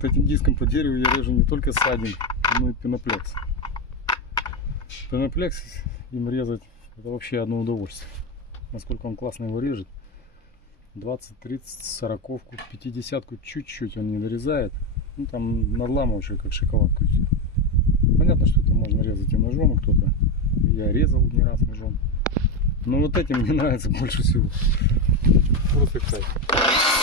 Вот этим диском по дереву я режу не только садинг, но и пеноплекс. Пеноплекс им резать это вообще одно удовольствие. Насколько он классно его режет. 20, 30, 40, 50 чуть-чуть он не дорезает. Ну там надламываешь, как шоколадку. Понятно, что это можно резать и ножом, и кто-то. Я резал не раз ножом. Но вот этим мне нравится больше всего. Просто кайф.